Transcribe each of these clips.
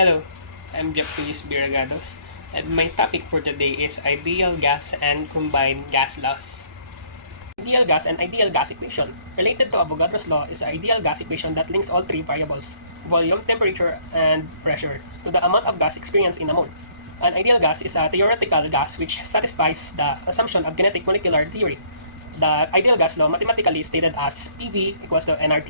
Hello, I'm Jeff Luis Biragados, and my topic for today is ideal gas and combined gas laws. Ideal gas and ideal gas equation. Related to Avogadro's law is the ideal gas equation that links all three variables, volume, temperature, and pressure, to the amount of gas experienced in a mole. An ideal gas is a theoretical gas which satisfies the assumption of kinetic molecular theory. The ideal gas law mathematically stated as PV equals to nRT.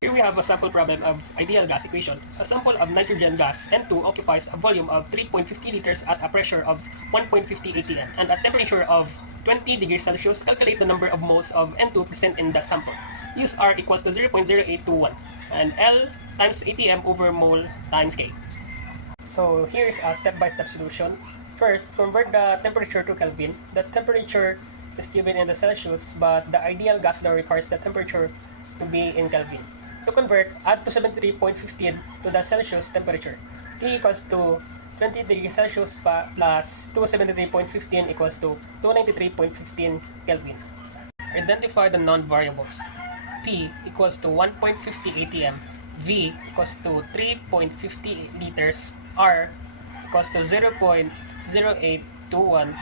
Here we have a sample problem of ideal gas equation. A sample of nitrogen gas N2 occupies a volume of 3.50 liters at a pressure of 1.50 atm and a temperature of 20 degrees Celsius. Calculate the number of moles of N2 present in the sample. Use R equals to 0.0821 and L times atm over mole times K. So here is a step-by-step solution. First, convert the temperature to Kelvin. The temperature is given in the Celsius, but the ideal gas law requires the temperature to be in Kelvin. To convert, add 273.15 to the Celsius temperature. T equals to 20 degrees Celsius plus 273.15 equals to 293.15 Kelvin. Identify the non-variables. P equals to 1.50 atm, V equals to 3.50 liters, R equals to 0.0821,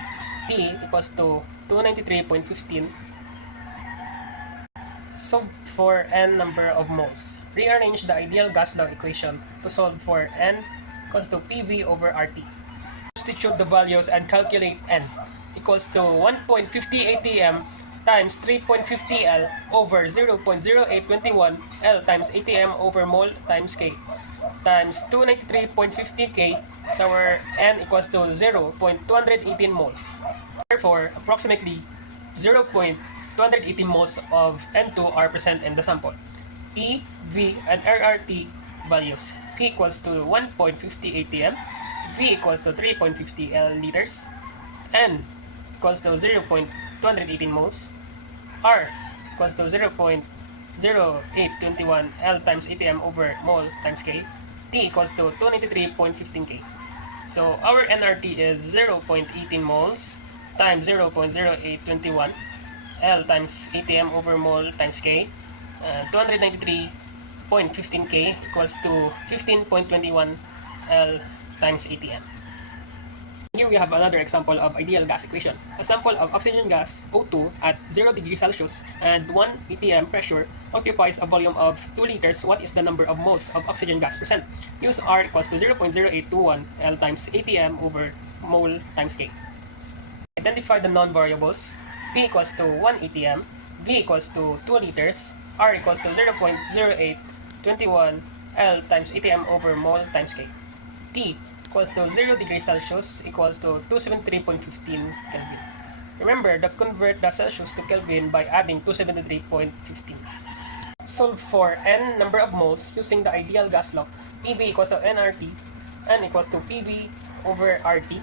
T equals to 293.15. Solve for n number of moles. Rearrange the ideal gas law equation to solve for n equals to PV over RT. Substitute the values and calculate n equals to 1.50 atm times 3.50 L over 0.0821 L times atm over mole times K times 293.15 K. So our n equals to 0.218 mole. Therefore, approximately 0.218 moles of N2 are present in the sample. P, V, and RRT values. P equals to 1.50 atm, V equals to 3.50 L liters, N equals to 0.218 moles, R equals to 0.0821 L times atm over mole times K, T equals to 293.15 K. So our nRT is 0.18 moles times 0.0821 L times atm over mole times K, 293.15 K equals to 15.21 L times atm. Here we have another example of ideal gas equation. A sample of oxygen gas O2 at 0 degrees Celsius and 1 atm pressure occupies a volume of 2 liters. What is the number of moles of oxygen gas present? Use R equals to 0.0821 L times atm over mole times K. Identify the non-variables. P equals to 1 atm, V equals to 2 liters, R equals to 0.0821 L times atm over mole times K. T equals to 0 degrees Celsius equals to 273.15 Kelvin. Remember to convert the Celsius to Kelvin by adding 273.15. Solve for n number of moles using the ideal gas law. PV equals to nRT, n equals to PV over RT.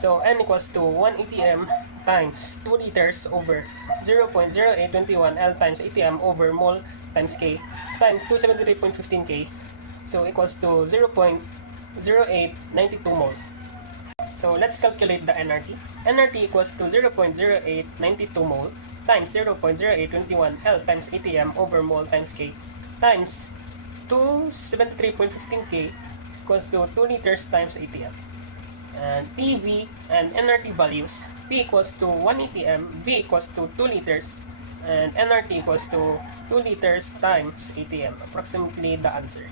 So n equals to 1 atm times 2 liters over 0.0821 L times atm over mole times K times 273.15 K. So equals to 0.0892 mole. So let's calculate the nRT. nRT equals to 0.0892 mole times 0.0821 L times atm over mole times K times 273.15 K equals to 2 liters times atm. And PV and nRT values. P equals to 1 atm, V equals to 2 liters, and nRT equals to 2 liters times atm. Approximately the answer.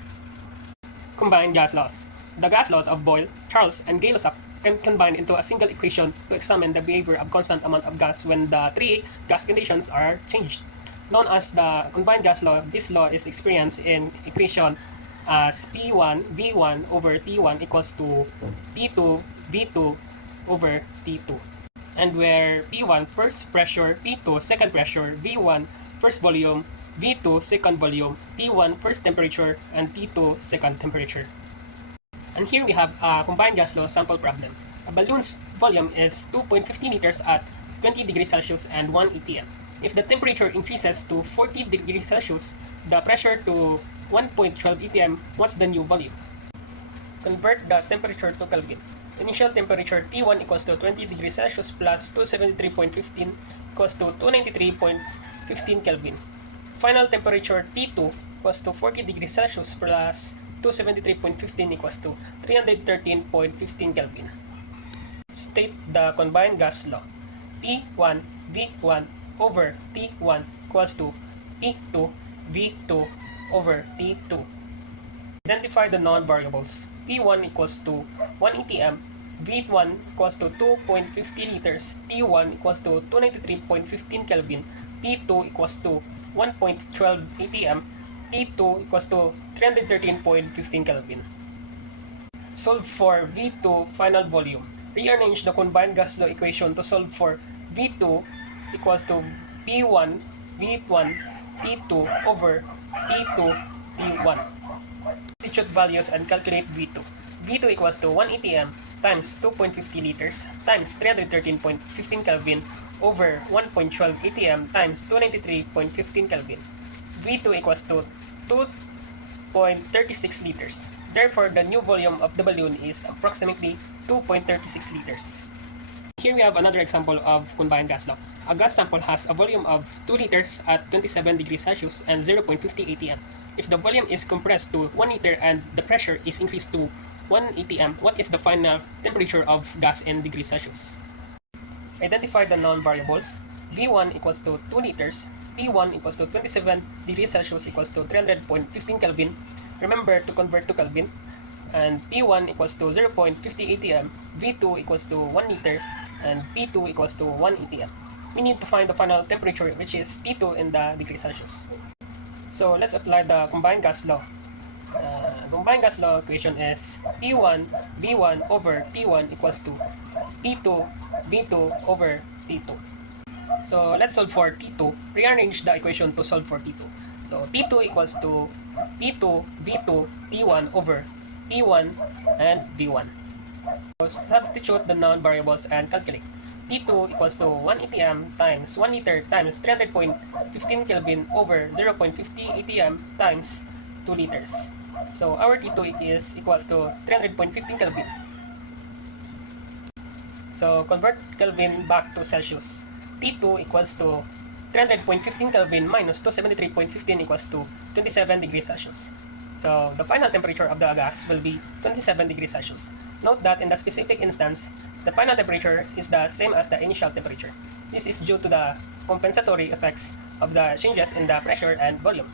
Combined gas laws. The gas laws of Boyle, Charles, and Gay-Lussac can combine into a single equation to examine the behavior of constant amount of gas when the three gas conditions are changed. Known as the combined gas law, this law is experienced in equation as P1 V1 over T1 equals to P2 V2 over T2. And where P1 first pressure, P2 second pressure, V1 first volume, V2 second volume, T1 first temperature, and T2 second temperature. And here we have a combined gas law sample problem. A balloon's volume is 2.50 liters at 20 degrees Celsius and 1 atm. If the temperature increases to 40 degrees Celsius, the pressure to 1.12 atm, what's the new volume? Convert the temperature to Kelvin. Initial temperature T1 equals to 20 degrees Celsius plus 273.15 equals to 293.15 Kelvin. Final temperature T2 equals to 40 degrees Celsius plus 273.15 equals to 313.15 Kelvin. State the combined gas law. P1 V1 over T1 equals to P2 V2 over T2. Identify the non-variables. P1 equals to 1 ATM, V1 equals to 2.50 liters, T1 equals to 293.15 Kelvin, P2 equals to 1.12 ATM, T2 equals to 313.15 Kelvin. Solve for V2 final volume. Rearrange the combined gas law equation to solve for V2 equals to P1 V1 T2 over P2 T1. Substitute values and calculate V2. V2 equals to 1 ATM times 2.50 liters times 313.15 Kelvin over 1.12 ATM times 293.15 Kelvin. V2 equals to 2.36 liters. Therefore, the new volume of the balloon is approximately 2.36 liters. Here we have another example of combined gas law. A gas sample has a volume of 2 liters at 27 degrees Celsius and 0.50 ATM. If the volume is compressed to 1 liter and the pressure is increased to 1 ATM, what is the final temperature of gas in degrees Celsius? Identify the non-variables. V1 equals to 2 liters, T1 equals to 27 degrees Celsius equals to 300.15 Kelvin. Remember to convert to Kelvin. And P1 equals to 0.50 ATM, V2 equals to 1 liter, and P2 equals to 1 ATM. We need to find the final temperature, which is T2 in the degrees Celsius. So let's apply the combined gas law. Combined gas law equation is P1 V1 over T1 equals to P2 V2 over T2. So let's solve for T2. Rearrange the equation to solve for T2. So T2 equals to P2 V2 T1 over T1 and V1. So substitute the non-variables and calculate. T2 equals to 1 ATM times 1 liter times 300.15 Kelvin over 0.50 ATM times 2 liters. So our T2 is equals to 300.15 Kelvin. So convert Kelvin back to Celsius. T2 equals to 300.15 Kelvin minus 273.15 equals to 27 degrees Celsius. So the final temperature of the gas will be 27 degrees Celsius. Note that in the specific instance, the final temperature is the same as the initial temperature. This is due to the compensatory effects of the changes in the pressure and volume.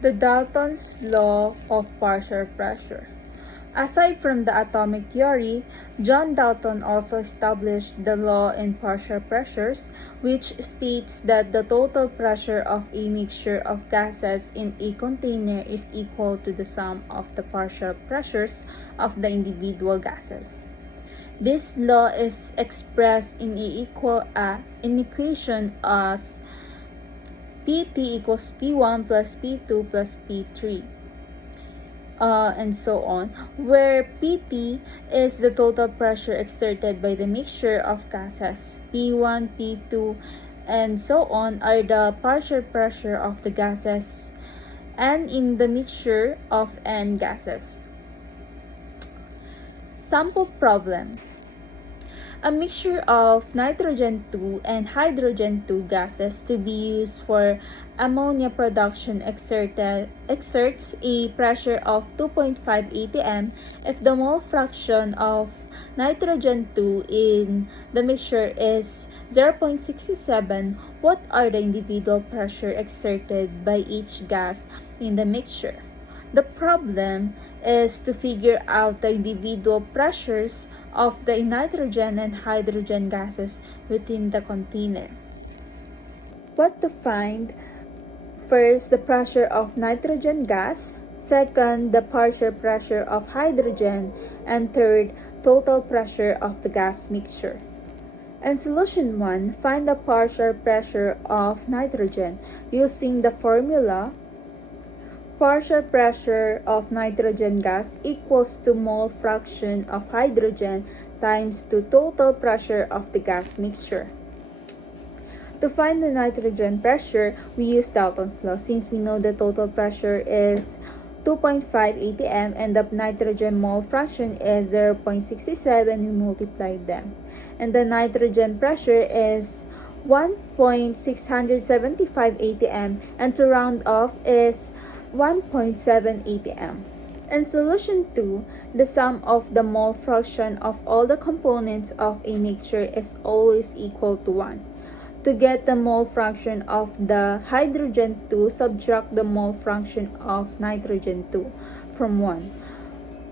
The Dalton's law of partial pressure. Aside from the atomic theory, John Dalton also established the law in partial pressures, which states that the total pressure of a mixture of gases in a container is equal to the sum of the partial pressures of the individual gases. This law is expressed in an equation as Pt equals P1 plus P2 plus P3. And so on, where Pt is the total pressure exerted by the mixture of gases. P1, P2, and so on are the partial pressure of the gases and in the mixture of n gases. Sample problem. A mixture of nitrogen 2 and hydrogen 2 gases to be used for ammonia production exerts a pressure of 2.5 atm if the mole fraction of nitrogen 2 in the mixture is 0.67. What are the individual pressure exerted by each gas in the mixture? The problem is to figure out the individual pressures of the nitrogen and hydrogen gases within the container. What to find? First, the pressure of nitrogen gas. Second, the partial pressure of hydrogen. And third, total pressure of the gas mixture. And solution 1, find the partial pressure of nitrogen using the formula. Partial pressure of nitrogen gas equals to mole fraction of hydrogen times to total pressure of the gas mixture. To find the nitrogen pressure, we use Dalton's law since we know the total pressure is 2.5 atm and the nitrogen mole fraction is 0.67. We multiplied them. And the nitrogen pressure is 1.675 atm and to round off is 1.7 atm. In solution 2, the sum of the mole fraction of all the components of a mixture is always equal to 1. To get the mole fraction of the hydrogen 2, subtract the mole fraction of nitrogen 2 from 1.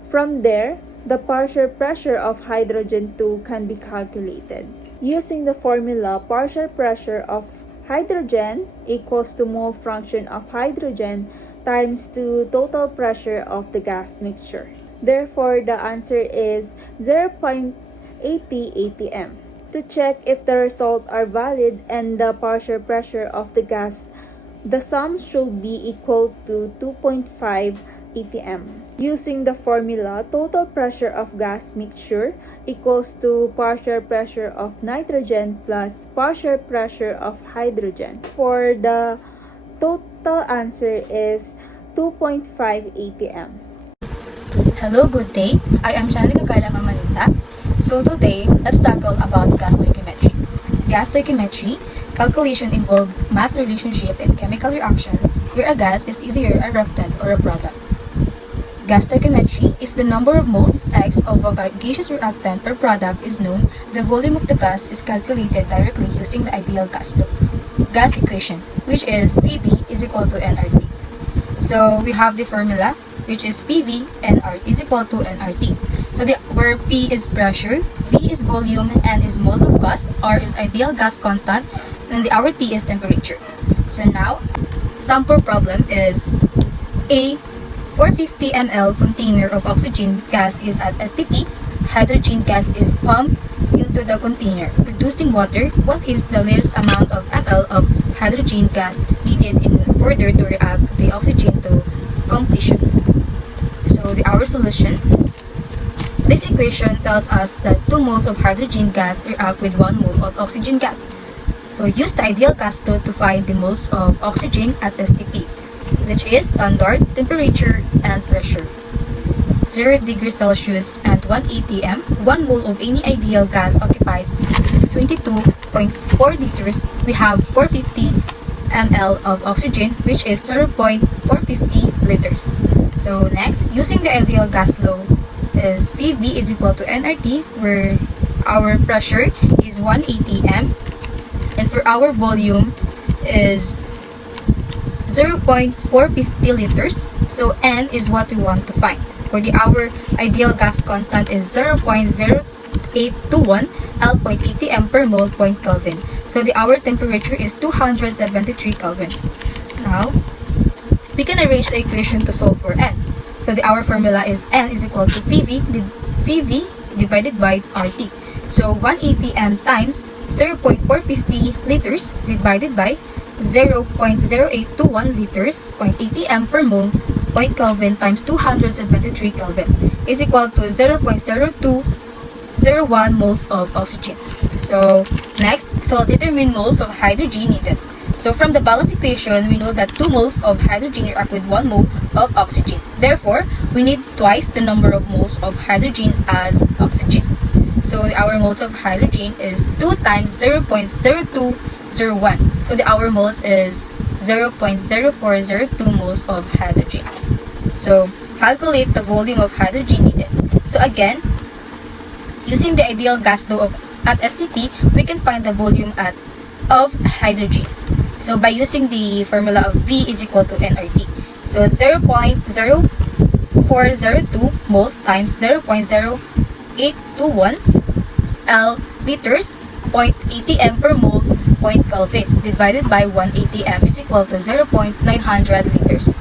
From there, the partial pressure of hydrogen 2 can be calculated. Using the formula, partial pressure of hydrogen equals to mole fraction of hydrogen times the total pressure of the gas mixture. Therefore, the answer is 0.80 atm. To check if the results are valid and the partial pressure of the gas, the sum should be equal to 2.5 atm. Using the formula, total pressure of gas mixture equals to partial pressure of nitrogen plus partial pressure of hydrogen. For the total answer is 2.5 atm. Hello, good day. I am Shanika Kaila Mamalita. So today, let's tackle about gas stoichiometry. Gas stoichiometry calculation involve mass relationship in chemical reactions where a gas is either a reactant or a product. Gas stoichiometry, if the number of moles X of a gaseous reactant or product is known, the volume of the gas is calculated directly using the ideal gas law. Gas equation, which is VB is equal to nRT. So we have the formula, which is PV and R is equal to nRT. So where P is pressure, V is volume, N is moles of gas, R is ideal gas constant, and our T is temperature. So now, sample problem is A 450 ml container of oxygen gas is at STP. Hydrogen gas is pumped into the container, producing water. What is the least amount of ml of hydrogen gas needed in order to react the oxygen to completion? So our solution. This equation tells us that 2 moles of hydrogen gas react with 1 mole of oxygen gas. So use the ideal gas law to find the moles of oxygen at STP, which is standard, temperature, and pressure. 0 degrees Celsius and 1 atm, 1 mole of any ideal gas occupies 22.4 liters. We have 450 ml of oxygen, which is 0.450 liters. So next, using the ideal gas law, is VB is equal to nRT, where our pressure is 1 atm, and for our volume is 0.450 liters. So N is what we want to find. For our ideal gas constant is 0.0821 L.atm per mole point Kelvin. So our temperature is 273 Kelvin. Now, we can arrange the equation to solve for N. So our formula is N is equal to PV divided by RT. So 1 atm times 0.450 liters divided by 0.0821 liters, 0.80 per mole, point Kelvin times 273 Kelvin is equal to 0.0201 moles of oxygen. So next, determine moles of hydrogen needed. So from the balance equation, we know that 2 moles of hydrogen react with 1 mole of oxygen. Therefore, we need twice the number of moles of hydrogen as oxygen. So our moles of hydrogen is 2 times 0.0201. So our moles is 0.0402 moles of hydrogen. So calculate the volume of hydrogen needed. So again, using the ideal gas law at STP, we can find the volume of hydrogen. So by using the formula of V is equal to nRT. So 0.0402 moles times 0.0821 L liters, 0.80 per mole, point Kelvin, divided by 1 atm is equal to 0.900 liters.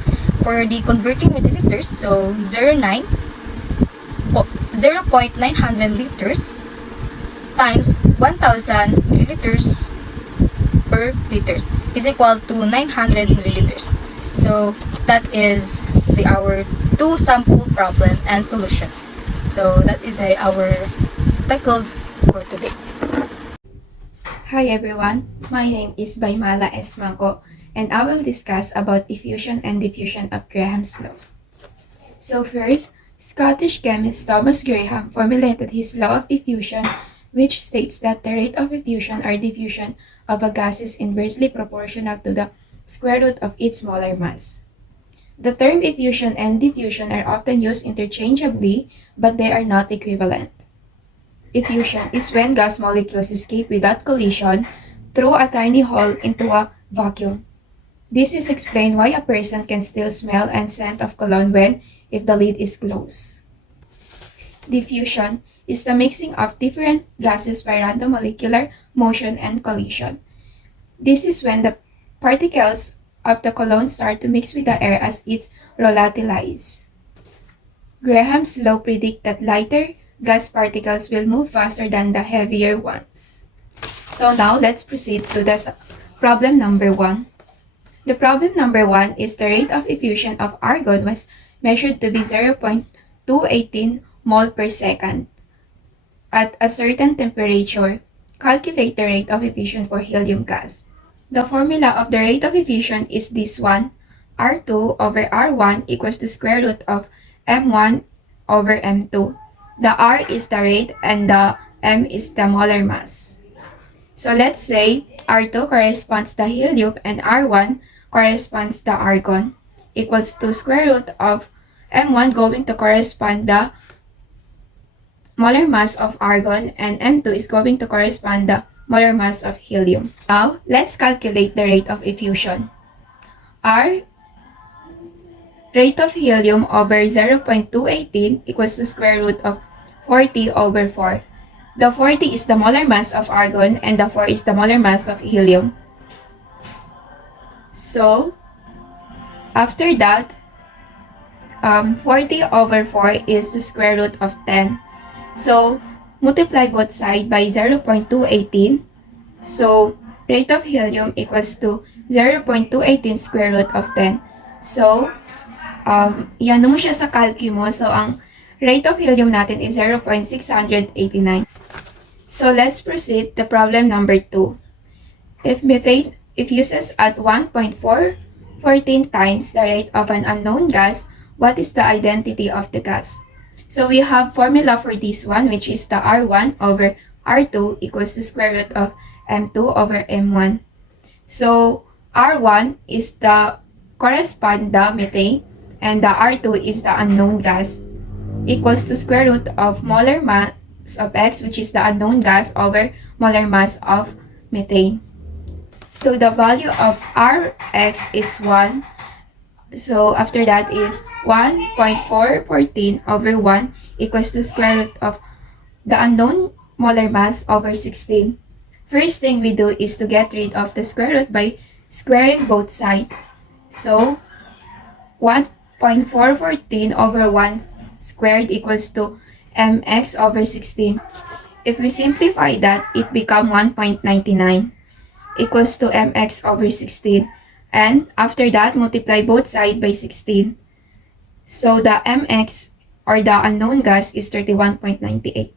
For the converting with the liters, so 0.900 liters times 1,000 milliliters per liters is equal to 900 milliliters. So that is our 2 sample problem and solution. So that is our tackle for today. Hi everyone, my name is Baimala S. Mangko, and I will discuss about effusion and diffusion of Graham's law. So first, Scottish chemist Thomas Graham formulated his law of effusion, which states that the rate of effusion or diffusion of a gas is inversely proportional to the square root of its molar mass. The term effusion and diffusion are often used interchangeably, but they are not equivalent. Effusion is when gas molecules escape without collision through a tiny hole into a vacuum. This is explained why a person can still smell and scent of cologne if the lid is closed. Diffusion is the mixing of different gases by random molecular motion and collision. This is when the particles of the cologne start to mix with the air as it's volatilized. Graham's law predicts that lighter gas particles will move faster than the heavier ones. So now let's proceed to the problem number 1. The problem number 1 is the rate of effusion of argon was measured to be 0.218 mole per second. At a certain temperature, calculate the rate of effusion for helium gas. The formula of the rate of effusion is this one: R2 over R1 equals the square root of M1 over M2. The R is the rate and the M is the molar mass. So let's say R2 corresponds to helium and R1 corresponds to argon, equals to square root of M1 going to correspond the molar mass of argon, and M2 is going to correspond the molar mass of helium. Now, let's calculate the rate of effusion. R rate of helium over 0.218 equals to square root of 40 over 4. The 40 is the molar mass of argon and the 4 is the molar mass of helium. So, after that, 40 over 4 is the square root of 10. So, multiply both sides by 0.218. So, rate of helium equals to 0.218 square root of 10. So, yan mo siya sa calci mo. So, ang rate of helium natin is 0.689. So, let's proceed to problem number 2. If methane effuses at 1.414 times the rate of an unknown gas, what is the identity of the gas? So we have formula for this one, which is the R1 over R2 equals to square root of M2 over M1. So R1 is the correspond the methane and the R2 is the unknown gas, equals to square root of molar mass of X, which is the unknown gas, over molar mass of methane. So the value of Rx is 1. So after that is 1.414 over 1 equals to square root of the unknown molar mass over 16. First thing we do is to get rid of the square root by squaring both sides. So 1.414 over 1 squared equals to mx over 16. If we simplify that, it becomes 1.99 equals to mx over 16. And after that, multiply both sides by 16. So the mx or the unknown gas is 31.98.